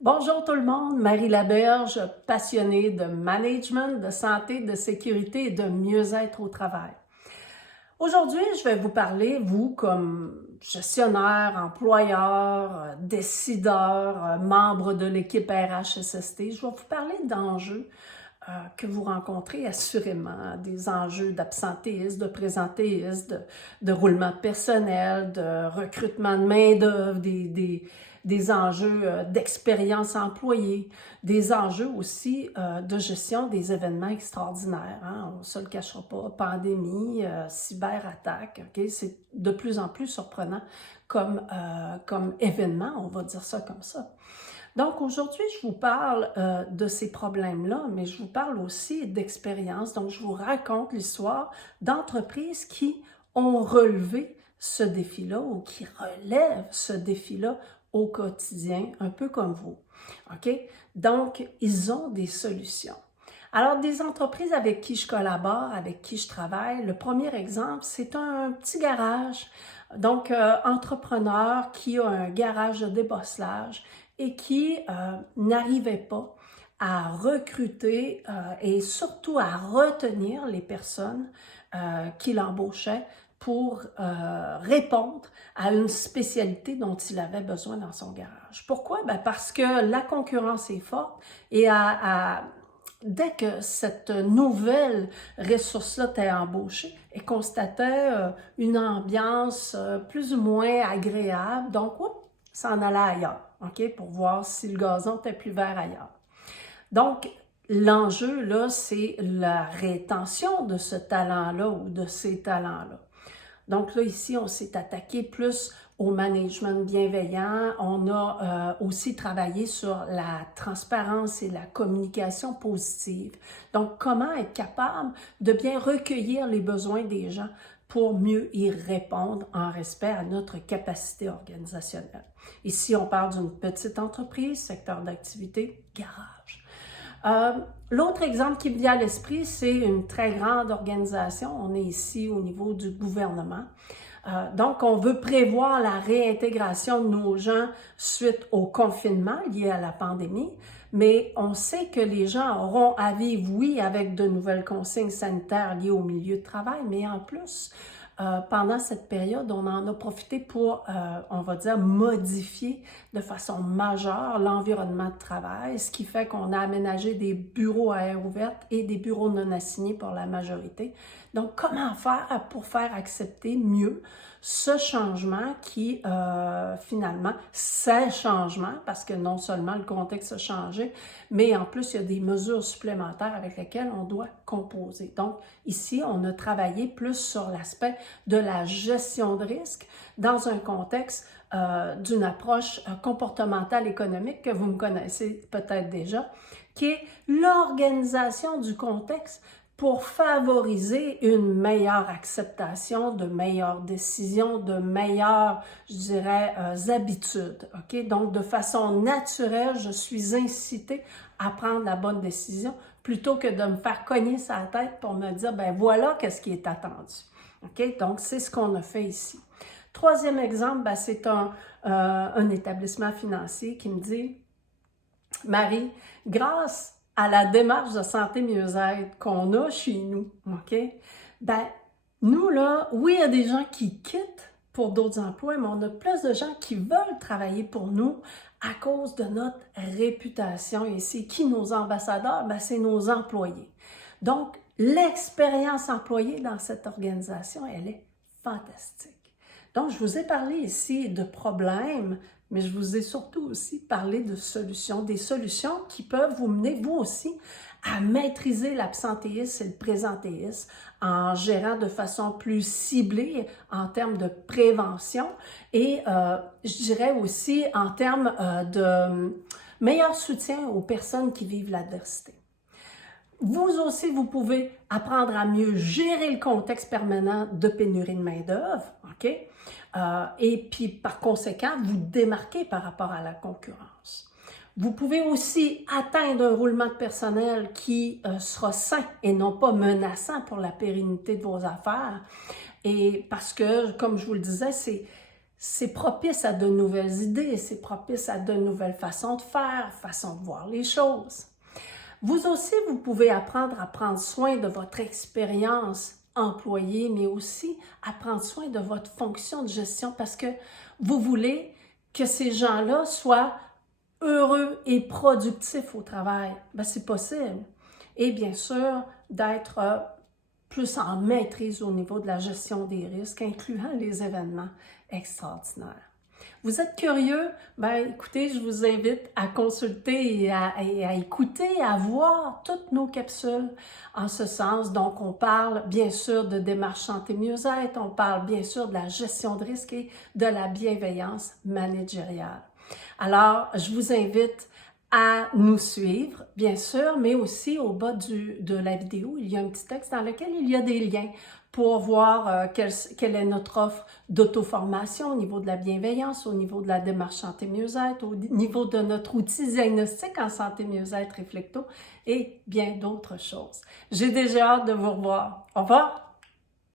Bonjour tout le monde, Marie Laberge, passionnée de management, de santé, de sécurité et de mieux-être au travail. Aujourd'hui, je vais vous parler, vous comme gestionnaire, employeur, décideur, membre de l'équipe RH-SST, je vais vous parler d'enjeux que vous rencontrez assurément, des enjeux d'absentéisme, de présentéisme, de roulement de personnel, de recrutement de main-d'œuvre, des enjeux d'expérience employée, des enjeux aussi de gestion des événements extraordinaires. Hein? On ne se le cachera pas, pandémie, cyberattaque, okay? C'est de plus en plus surprenant comme événement, on va dire ça comme ça. Donc aujourd'hui, je vous parle de ces problèmes-là, mais je vous parle aussi d'expérience. Donc je vous raconte l'histoire d'entreprises qui ont relevé ce défi-là ou qui relèvent ce défi-là au quotidien, un peu comme vous. OK? Donc, ils ont des solutions. Alors, des entreprises avec qui je collabore, avec qui je travaille, le premier exemple, c'est un petit garage. Donc, entrepreneur qui a un garage de débosselage et qui n'arrivait pas à recruter et surtout à retenir les personnes qui l'embauchaient pour répondre à une spécialité dont il avait besoin dans son garage. Pourquoi? Ben parce que la concurrence est forte et dès que cette nouvelle ressource-là était embauchée, elle constatait une ambiance plus ou moins agréable. Donc, oups, s'en allait ailleurs, OK, pour voir si le gazon était plus vert ailleurs. Donc, l'enjeu, là, c'est la rétention de ce talent-là ou de ces talents-là. Donc là, ici, on s'est attaqué plus au management bienveillant. On a aussi travaillé sur la transparence et la communication positive. Donc, comment être capable de bien recueillir les besoins des gens pour mieux y répondre en respect à notre capacité organisationnelle. Ici, on parle d'une petite entreprise, secteur d'activité, garage. L'autre exemple qui me vient à l'esprit, c'est une très grande organisation. On est ici au niveau du gouvernement. Donc, on veut prévoir la réintégration de nos gens suite au confinement lié à la pandémie, mais on sait que les gens auront à vivre, oui, avec de nouvelles consignes sanitaires liées au milieu de travail, mais en plus, pendant cette période, on en a profité pour, on va dire, modifier de façon majeure l'environnement de travail, ce qui fait qu'on a aménagé des bureaux à air ouverte et des bureaux non assignés pour la majorité. Donc, comment faire pour faire accepter mieux ce changement qui, finalement, ces changements, parce que non seulement le contexte a changé, mais en plus, il y a des mesures supplémentaires avec lesquelles on doit composer. Donc, ici, on a travaillé plus sur l'aspect de la gestion de risque dans un contexte d'une approche comportementale économique que vous me connaissez peut-être déjà, qui est l'organisation du contexte pour favoriser une meilleure acceptation, de meilleures décisions, de meilleures, je dirais, habitudes. OK? Donc, de façon naturelle, je suis incitée à prendre la bonne décision plutôt que de me faire cogner sa tête pour me dire, ben voilà qu'est-ce qui est attendu. OK? Donc, c'est ce qu'on a fait ici. Troisième exemple, ben, c'est un établissement financier qui me dit, Marie, grâce à la démarche de santé mieux-être qu'on a chez nous, OK? Ben, nous, là, oui, il y a des gens qui quittent pour d'autres emplois, mais on a plus de gens qui veulent travailler pour nous à cause de notre réputation. Et c'est qui nos ambassadeurs? Ben, c'est nos employés. Donc, l'expérience employée dans cette organisation, elle est fantastique. Donc, je vous ai parlé ici de problèmes, mais je vous ai surtout aussi parlé de solutions, des solutions qui peuvent vous mener, vous aussi, à maîtriser l'absentéisme et le présentéisme en gérant de façon plus ciblée en termes de prévention et, je dirais aussi, en termes de meilleur soutien aux personnes qui vivent l'adversité. Vous aussi, vous pouvez apprendre à mieux gérer le contexte permanent de pénurie de main-d'œuvre, OK? Et puis, par conséquent, vous démarquer par rapport à la concurrence. Vous pouvez aussi atteindre un roulement de personnel qui sera sain et non pas menaçant pour la pérennité de vos affaires. Et parce que, comme je vous le disais, c'est propice à de nouvelles idées, c'est propice à de nouvelles façons de faire, façons de voir les choses. Vous aussi, vous pouvez apprendre à prendre soin de votre expérience employée, mais aussi à prendre soin de votre fonction de gestion parce que vous voulez que ces gens-là soient heureux et productifs au travail. Ben, c'est possible. Et bien sûr, d'être plus en maîtrise au niveau de la gestion des risques, incluant les événements extraordinaires. Vous êtes curieux? Ben, écoutez, je vous invite à consulter et à écouter, à voir toutes nos capsules en ce sens. Donc, on parle bien sûr de démarche santé mieux-être, on parle bien sûr de la gestion de risque et de la bienveillance managériale. Alors, je vous invite à nous suivre, bien sûr, mais aussi au bas de la vidéo, il y a un petit texte dans lequel il y a des liens pour voir quelle est notre offre d'auto-formation au niveau de la bienveillance, au niveau de la démarche santé mieux-être, au niveau de notre outil diagnostic en santé mieux-être Reflecto et bien d'autres choses. J'ai déjà hâte de vous revoir. Au revoir!